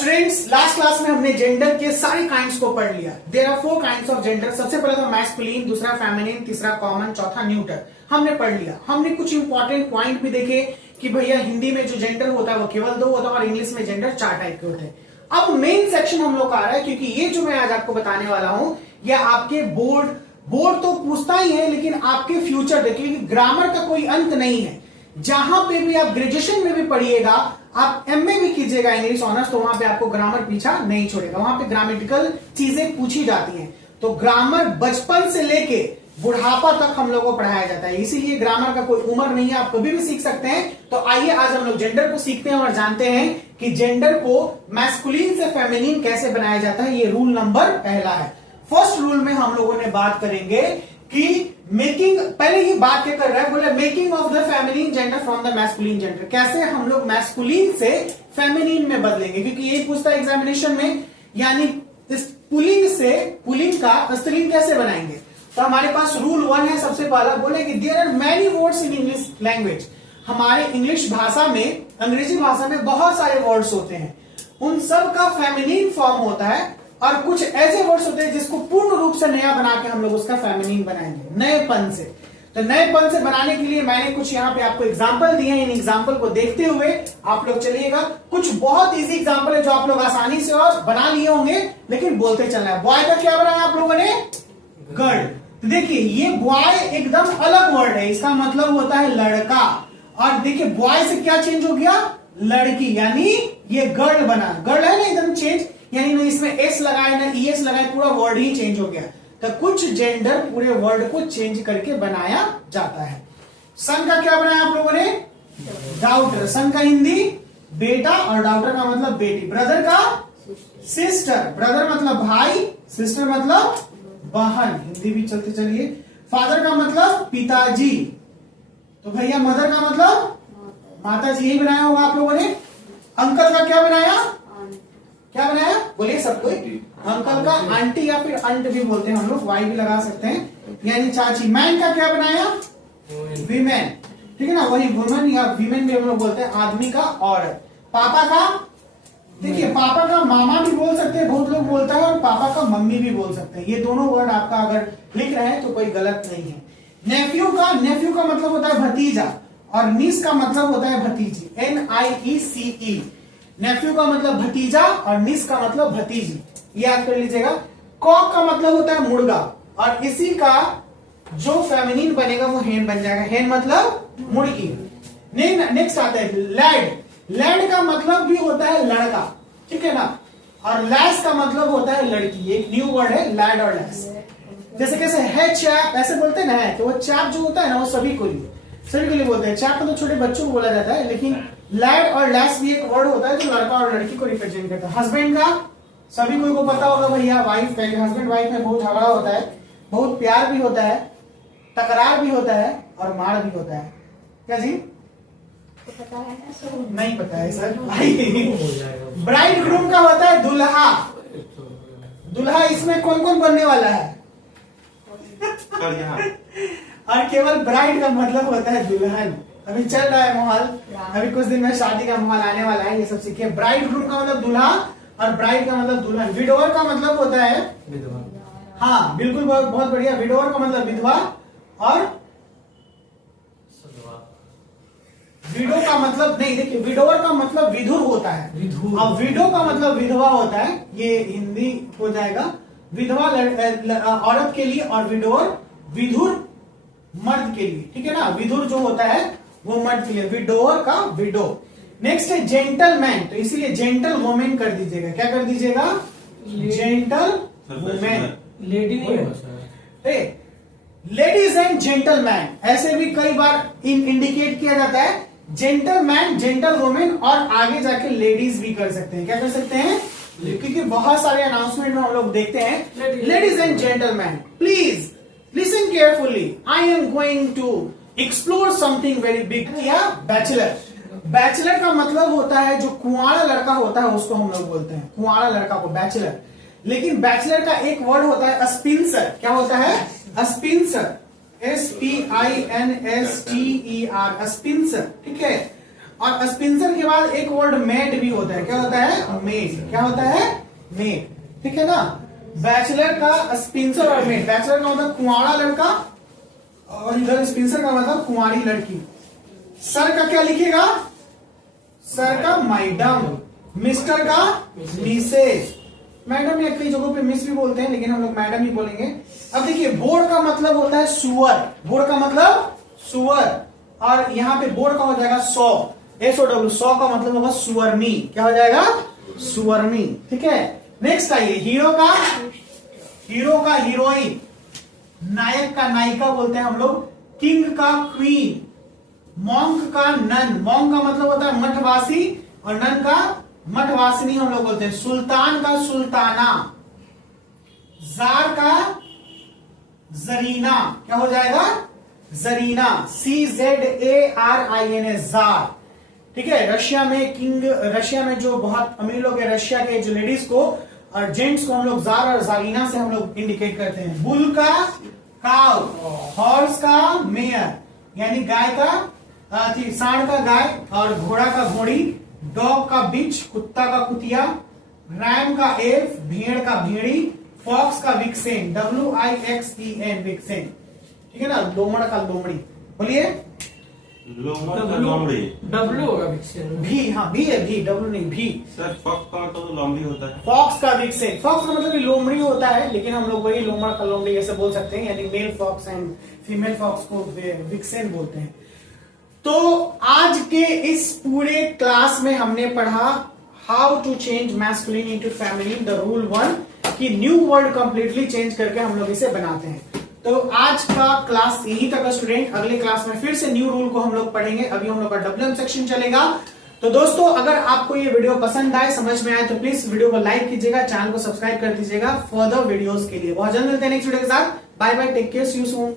Students, last class में हमने gender के सारे काइंड्स को पढ़ लिया। There are 4 kinds of gender. सबसे पहला था मैस्कुलिन, दूसरा फेमिनिन, तीसरा कॉमन, चौथा न्यूटर। हमने पढ़ लिया। हमने कुछ इंपॉर्टेंट पॉइंट भी देखे कि भैया हिंदी में जो जेंडर होता है वो केवल 2 होता है और इंग्लिश में जेंडर 4 टाइप के होते हैं। अब मेन सेक्शन हम लोग का आ रहा है, क्योंकि ये जो मैं आज आपको बताने वाला हूं ये आपके बोर्ड तो पूछता ही है, लेकिन आपके फ्यूचर देखिए, ग्रामर का कोई अंत नहीं है। जहां पे भी आप ग्रेजुएशन में भी पढ़िएगा, आप एमए भी कीजिएगा इंग्लिश ऑनर्स, तो वहां पे आपको ग्रामर पीछा नहीं छोड़ेगा। वहां पे ग्रामेटिकल चीजें पूछी जाती हैं। तो ग्रामर बचपन से लेके बुढ़ापा तक हम लोगों को पढ़ाया जाता है, इसीलिए ग्रामर का कोई उम्र नहीं है, आप कभी भी सीख सकते हैं। तो आइए आज हम लोग जेंडर को सीखते हैं और जानते हैं कि जेंडर को मैस्कुलिन से फेमिनिन कैसे बनाया जाता है। ये रूल नंबर पहला है। फर्स्ट रूल में हम लोगों ने बात करेंगे कि मेकिंग, पहले ये बात क्या कर रहा है, बोले making of the feminine gender from the masculine gender. कैसे हम लोग मैस्कुलिन से फेमिनिन में बदलेंगे, क्योंकि यही पूछता है एग्जामिनेशन में, यानी इस पुल्लिंग से पुल्लिंग का स्त्रीलिंग कैसे बनाएंगे। तो हमारे पास रूल 1 है। सबसे पहला बोले कि there are many words in English language. हमारे इंग्लिश भाषा में, अंग्रेजी भाषा में बहुत सारे वर्ड्स होते हैं, उन सब का फेमिनिन फॉर्म होता है और कुछ ऐसे वर्ड्स होते हैं जिसको पूर्ण रूप से नया बना के हम लोग उसका फेमिनिन बनाएंगे नएपन से। तो नएपन से बनाने के लिए मैंने कुछ यहाँ पे आपको एग्जाम्पल दिए हैं। इन एग्जाम्पल को देखते हुए आप लोग चलिएगा। कुछ बहुत इजी एग्जाम्पल है जो आप लोग आसानी से और बना लिए होंगे, लेकिन बोलते चलना है। बॉय का क्या बनाया आप लोगों ने? गर्ल। तो देखिए ये बॉय एकदम अलग वर्ड है, इसका मतलब होता है लड़का। और देखिए बॉय से क्या चेंज हो गया? लड़की, यानी ये गर्ल बना। गर्ल है ना, एकदम चेंज, यानी ना इसमें एस लगाए ना ईएस लगाए, पूरा वर्ड ही चेंज हो गया। तो कुछ जेंडर पूरे वर्ड को चेंज करके बनाया जाता है। सन का क्या बनाया आप लोगों ने? डाउटर। सन का हिंदी बेटा और डाउटर का मतलब बेटी। ब्रदर का सिस्टर। ब्रदर मतलब भाई, सिस्टर मतलब बहन। हिंदी भी चलते चलिए। फादर का मतलब पिताजी। तो भैया मदर का मतलब माता जी। यही बनाया होगा आप लोगों ने। अंकल का क्या बनाया? क्या बनाया? बोलिए सब कोई। अंकल का आंटी या फिर अंट भी बोलते हैं हम लोग, वाई भी लगा सकते हैं, यानी चाची। मैन का क्या बनाया? वीमेन। ठीक है ना, वही वुमेन या वीमेन भी हम लोग बोलते हैं, आदमी का औरत। पापा का, देखिए पापा का मामा भी बोल सकते हैं, बहुत लोग बोलता है, और पापा का मम्मी भी बोल सकते हैं। ये दोनों वर्ड आपका अगर लिख रहे हैं तो कोई गलत नहीं है। नेफ्यू का मतलब होता है भतीजा, और नीस का मतलब होता है भतीजी। NIECE। नेफ्यू का मतलब भतीजा और निस का मतलब भतीजी, ये याद कर लीजिएगा। कॉक का मतलब होता है मुर्गा, और इसी का जो फेमिनिन बनेगा वो हेन बन जाएगा। हेन मतलब मुर्गी। नेक्स्ट आता है लैड। लैड का मतलब भी होता है लड़का, ठीक है ना, और लैस का मतलब होता है लड़की। एक न्यू वर्ड है लैड और लैस। जैसे कैसे है चैप, ऐसे बोलते हैं ना, है तो वो चैप जो होता है ना वो सभी के लिए बोलते हैं। चैप तो छोटे बच्चों को बोला जाता है, लेकिन लैड और लैस भी एक वर्ड होता है जो लड़का और लड़की को रिप्रेजेंट करता है। हस्बैंड का सभी कोई को पता होगा भैया, वाइफ का। हस्बैंड वाइफ में बहुत झगड़ा होता है, बहुत प्यार भी होता है, तकरार भी होता है और मार भी होता है। क्या जी? पता है ना? नहीं पता है सर। ब्राइड ग्रूम का होता है दुल्हा। दुल्हा इसमें कौन कौन बनने वाला है? और केवल ब्राइड का मतलब होता है दुल्हन। अभी चल रहा है माहौल, अभी कुछ दिन में शादी का माहौल आने वाला है, ये सब सीखिए। ब्राइड ग्रूम का मतलब दूल्हा और ब्राइड का मतलब दुल्हन। विडोवर का मतलब होता है विधवा। हाँ बिल्कुल, बहुत बढ़िया। विडोवर का मतलब विधवा, और विडो का मतलब नहीं, देखिए विडोवर का मतलब विधुर होता है, और विडो का मतलब विधवा होता है। ये हिंदी हो जाएगा। विधवा औरत के लिए और विडोवर विधुर मर्द के लिए, ठीक है ना। विधुर जो होता है वो मर्द के लिए, विडोवर का विडो। नेक्स्ट है जेंटलमैन, तो इसीलिए जेंटल वुमेन कर दीजिएगा। क्या कर दीजिएगा? Gentle women. Ladies and gentleman ऐसे भी कई बार इंडिकेट किया जाता है। जेंटलमैन, जेंटल वुमेन, और आगे जाके लेडीज भी कर सकते हैं। क्या कर सकते हैं? क्योंकि बहुत सारे अनाउंसमेंट में हम लोग देखते हैं ladies and gentleman please listen carefully, I am going to explore something very big. या बैचलर। बैचलर का मतलब होता है जो कुंवारा लड़का होता है उसको हम लोग बोलते हैं, कुंवारा लड़का को बैचलर। लेकिन बैचलर का एक वर्ड होता है अस्पिंसर। क्या होता है? अस्पिंसर। SPINSTER, अस्पिंसर, ठीक है। और स्पिंसर के बाद एक वर्ड मेड भी होता है। क्या होता है? मेड। क्या होता है? मेड। ठीक है ना। बैचलर का स्पिंसर और मेड। बैचलर का मतलब कुंवारा लड़का और इधर स्पिंसर का मतलब कुंवारी लड़की। सर का क्या लिखेगा? सर का मैडम, मिस्टर का मिसेज। मैडम या कई जगहों पे मिस भी बोलते हैं, लेकिन हम लोग मैडम ही बोलेंगे। अब देखिए, बोर का मतलब होता है सुअर। बोर का मतलब सुअर, और यहाँ पे बोर का हो जाएगा सौ, SOW। सौ का मतलब होगा सुअरनी। क्या हो जाएगा? सुअरनी। ठीक है। नेक्स्ट आइए, हीरो का हीरोइन, नायक का नायिका बोलते हैं हम लोग, किंग का क्वीन, मॉन्क का नन। मॉन्क का मतलब होता है मठवासी और नन का मठवासिनी हम लोग बोलते हैं। सुल्तान का सुल्ताना, जार का जरीना। क्या हो जाएगा? Zarina, CZARINA, jar. ठीक है। रशिया में किंग, रशिया में जो बहुत अमीर लोग है, रशिया के जो लेडीज को और जेंट्स को हम लोग जार और जारीना से हम लोग इंडिकेट करते हैं। बुल का काउ, हॉर्स का मेयर, यानी गाय का सांड का गाय और घोड़ा का घोड़ी, डॉग का बिच, कुत्ता का कुतिया, रैम का एल्फ, भेड़ का भेड़ी, फॉक्स का विक्सेन, WIXEN, विक्सेन। ठीक है ना। लोमड़ का लोमड़ी। बोलिए। लोमड़ का लोमड़ी। डब्लू होगा विक्सेन। भी, हाँ भी है, भी, W नहीं, भी। सर फॉक्स का मतलब लोमड़ी होता है। फॉक्स का विक्सेन। फॉक्स का मतलब लोमड़ी होता है, लेकिन हम लोग वही लोमड़ का लोमड़ी ऐसे बोल सकते हैं, यानी male fox and female fox को विक्सेन बोलते हैं। तो आज के इस पूरे क्लास में हमने पढ़ा how to change masculine into feminine, the rule 1, कि न्यू वर्ड कंप्लीटली चेंज करके हम लोग इसे बनाते हैं। तो आज का क्लास यहीं तक है स्टूडेंट। अगले क्लास में फिर से न्यू रूल को हम लोग पढ़ेंगे। अभी हम लोग का WM सेक्शन चलेगा। तो दोस्तों, अगर आपको ये वीडियो पसंद आए, समझ में आए, तो प्लीज वीडियो को लाइक कीजिएगा, चैनल को सब्सक्राइब कर दीजिएगा फर्दर वीडियोस के लिए। बहुत जल्द मिलते हैं नेक्स्ट वीडियो के साथ। Bye bye, take care, see you soon.